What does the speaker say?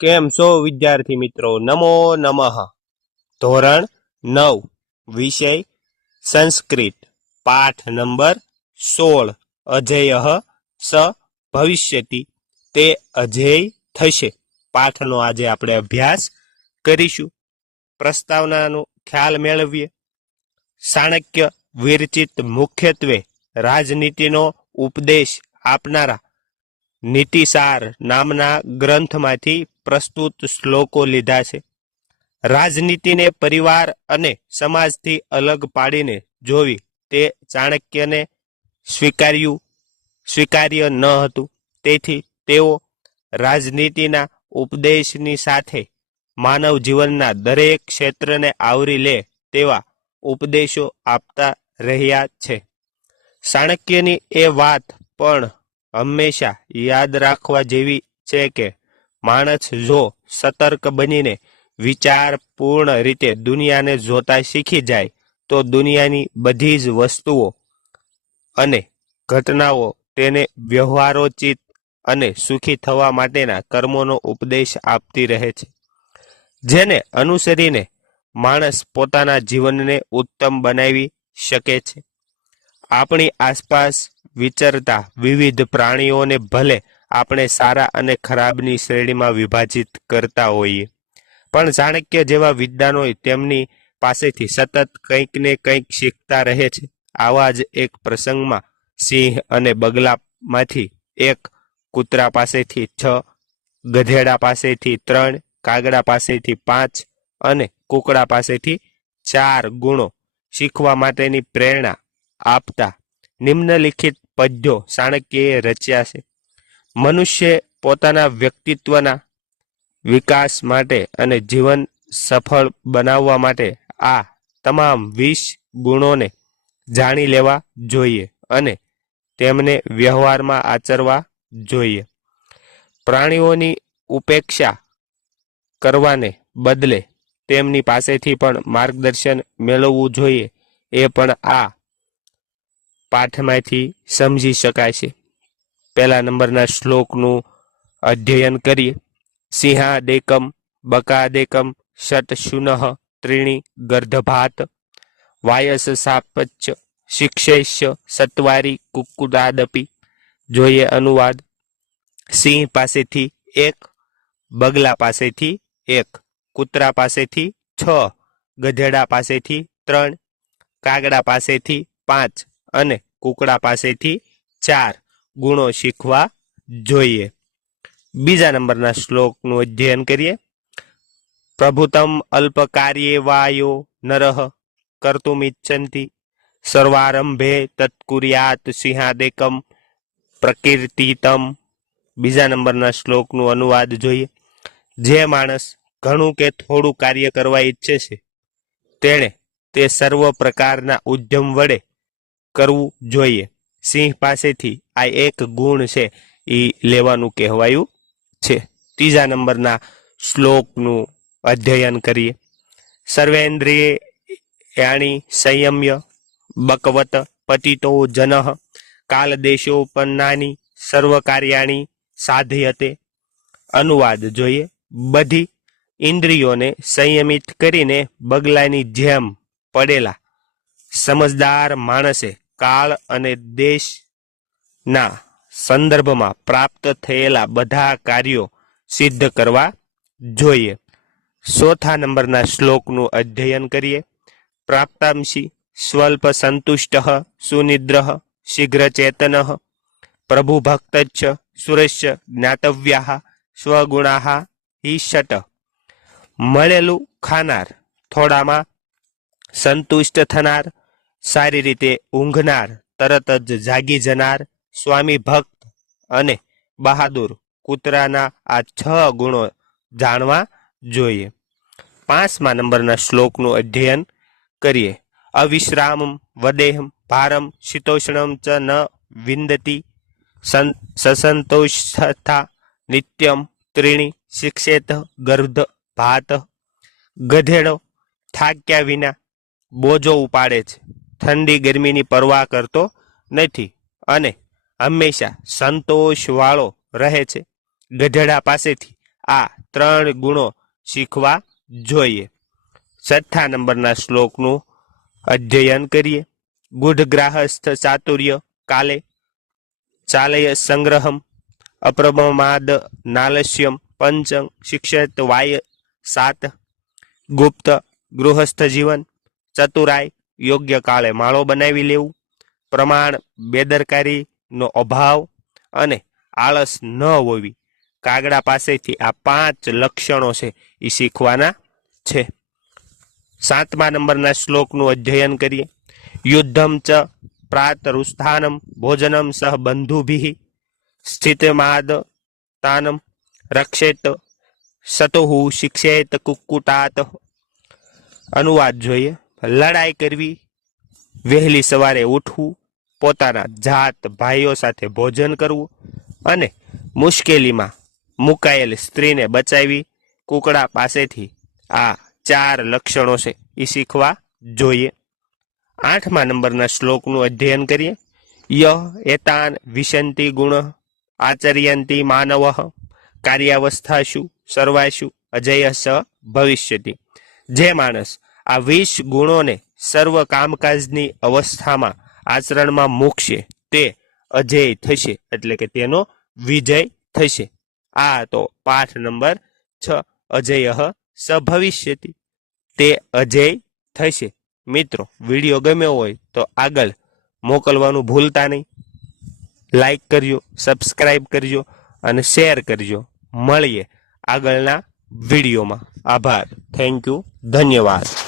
કેમ છો વિદ્યાર્થી મિત્રો? નમો નમઃ. ધોરણ 9 વિષય સંસ્કૃત, પાઠ નંબર 16. અજેય સ ભવિષ્યતિ, તે અજેય થશે. પાઠનો આજે આપણે અભ્યાસ કરીશું. પ્રસ્તાવનાનો ખ્યાલ મેળવીએ. ચાણક્ય વિરચિત મુખ્યત્વે રાજનીતિનો ઉપદેશ આપનારા નીતિસાર નામના ગ્રંથમાંથી પ્રસ્તુત શ્લોકો લીધા છે. રાજનીતિને પરિવાર અને સમાજથી અલગ પાડીને જોવી તે ચાણક્યને સ્વીકાર્ય ન હતું. તેથી તેઓ રાજનીતિના ઉપદેશની સાથે માનવ જીવનના દરેક ક્ષેત્રને આવરી લે તેવા ઉપદેશો આપતા રહ્યા છે. ચાણક્યની એ વાત પણ હંમેશા યાદ રાખવા જેવી છે કે માણસ જો સતર્ક બનીને વિચારપૂર્ણ રીતે દુનિયાને જોતા શીખી જાય તો દુનિયાની બધી જ વસ્તુઓ અને ઘટનાઓ તેને વ્યવહારોચિત અને સુખી થવા માટેના કર્મોનો ઉપદેશ આપતી રહે છે, જેને અનુસરીને માણસ પોતાના જીવનને ઉત્તમ બનાવી શકે છે. આપણી આસપાસ વિચરતા વિવિધ પ્રાણીઓને ભલે આપણે સારા અને ખરાબની શ્રેણીમાં વિભાજિત કરતા હોઈએ, પણ ચાણક્ય જેવા વિદ્વાનોએ તેમની પાસેથી સતત કંઈક ને કંઈક શીખતા રહે છે. આવા જ એક પ્રસંગમાં સિંહ અને બગલામાંથી એક, કૂતરા પાસેથી 6, ગધેડા પાસેથી 3, કાગડા પાસેથી 5 અને કૂકડા પાસેથી 4 ગુણો શીખવા માટેની પ્રેરણા આપતા નિમ્નલિખિત પદ્યો ચાણક્યએ રચ્યા છે. મનુષ્ય પોતાના વ્યક્તિત્વના વિકાસ માટે અને જીવન સફળ બનાવવા માટે આ તમામ 20 ગુણોને જાણી લેવા જોઈએ અને તેમને વ્યવહારમાં આચરવા જોઈએ. પ્રાણીઓની ઉપેક્ષા કરવાને બદલે તેમની પાસેથી પણ માર્ગદર્શન મેળવવું જોઈએ, એ પણ આ પાઠમાંથી સમજી શકાય છે. પહેલા નંબરના શ્લોકનું અધ્યયન કરીએ. સિંહાદેકમ બકાદેકમ ષટશુનઃ ત્રીણિ ગર્ધભાત વાયસ સાપચ્ચ શિક્ષેશ્ય સત્વારી કુક્કુટાદપી. જોઈએ અનુવાદ. સિંહ પાસેથી 1, બગલા પાસેથી 1, કૂતરા પાસેથી 6, ગધેડા પાસેથી 3, કાગડા પાસેથી 5 અને કૂકડા પાસેથી 4 ગુણો શીખવા જોઈએ. બીજા નંબરના શ્લોકનું અધ્યયન કરીએ. પ્રભુતમ અલ્પકાર્યે વાયો નરઃ કર્તુમિચ્છન્તિ સર્વારંભે તત્કુર્યાત સિંહાદેકમ પ્રકીર્તિતમ. બીજા નંબરના શ્લોકનું અનુવાદ જોઈએ. જે માણસ ઘણું કે થોડું કાર્ય કરવા ઈચ્છે છે તેણે તે સર્વ પ્રકારના ઉદ્યમ વડે કરવું જોઈએ. સિંહ પાસેથી આ એક ગુણ છે એ લેવાનું કહેવાયું છે. ત્રીજા નંબરના શ્લોકનું અધ્યયન કરીએ. સર્વેન્દ્રિયાણી સંયમ્ય બકવત પતિતો જનઃ કાલદેશોપન્નાની સર્વકાર્યાણી સાધયતે. અનુવાદ જોઈએ. બધી ઇન્દ્રિયોને સંયમિત કરીને બગલાની જેમ પડેલા સમજદાર માણસે કાળ અને દેશના સંદર્ભમાં પ્રાપ્ત થયેલા બધા કાર્યો સિદ્ધ કરવા જોઈએ. ચોથા નંબરના શ્લોકનું અધ્યયન કરીએ. પ્રાપ્તાંશી સ્વલ્પ સંતુષ્ટ સુનિદ્રઃ શીઘ્રચેતન પ્રભુભક્તચ્ચ સુરસ્ય જ્ઞાતવ્યા સ્વગુણા હિ ષટ. મળેલું ખાનાર, થોડામાં સંતુષ્ટ થનાર, સારી રીતે ઊંઘનાર, તરત જ જાગી જનાર, સ્વામી ભક્ત અને બહાદુર કૂતરાના આ 6 ગુણો જાણવા જોઈએ. 5મા નંબરના શ્લોકનું અધ્યયન કરીએ. અવિશ્રામમ વદેહમ ભારમ શીતોષ્ણમ ચ ન વિંદતી સસંતોષથા નિત્યમ ત્રીણિ શિક્ષેત ગર્ધ ભાત. ગધેડો થાક્યા વિના બોજો ઉપાડે છે, ઠંડી ગરમીની પરવા કરતો નથી અને હંમેશા સંતોષવાળો રહે છે. ગધેડા પાસેથી આ 3 ગુણો શીખવા જોઈએ. 6 નંબરના શ્લોકનું અધ્યયન કરીએ. ગુઢગ્રાહસ્થ ચાતુર્ય કાલે ચાલય સંગ્રહમ અપ્રમાદ નાલસ્યમ પંચંગ શિક્ષિત વાય 7 ગુપ્ત ગૃહસ્થ જીવન ચતુરાય યોગ્ય કાળે માળો બનાવી લેવું પ્રમાણ બેદરકારીનો અભાવ અને આળસ ન હોવી. કાગડા પાસેથી આ 5 લક્ષણો છે એ શીખવાના છે. 7મા નંબરના શ્લોકનું અધ્યયન કરીએ. યુદ્ધમ ચ પ્રાતરુસ્થાનમ ભોજનમ સહ બંધુભિઃ સ્થિતમાદ તાનમ રક્ષેત સતુહુ શિક્ષેત કુક્કુટાત. અનુવાદ જોઈએ. લડાઈ કરવી, વહેલી સવારે ઉઠવું, પોતાના જાત ભાઈઓ સાથે ભોજન કરવું અને મુશ્કેલીમાં મુકાયેલ સ્ત્રીને બચાવી કુકડા પાસેથી આ 4 લક્ષણો છે એ શીખવા જોઈએ. 8મા નંબરના શ્લોકનું અધ્યયન કરીએ. યહ એતાન વિશંતિ ગુણ આચર્યંતિ માનવઃ કાર્યાવસ્થાસુ સર્વાસુ અજય સ ભવિષ્યતિ. જે માણસ આ 20 ગુણોને સર્વ કામકાજની અવસ્થામાં આચરણમાં મૂકશે તે અજેય થશે, એટલે કે તેનો વિજય થશે. આ તો પાઠ નંબર 6 અજય સ ભવિષ્યતિ, તે અજેય થશે. મિત્રો, વિડીયો ગમ્યો હોય તો આગળ મોકલવાનું ભૂલતા નહીં. લાઈક કરજો, સબસ્ક્રાઈબ કરજો અને શેર કરજો. મળીએ આગળના વિડીયોમાં. આભાર. Thank you. ધન્યવાદ.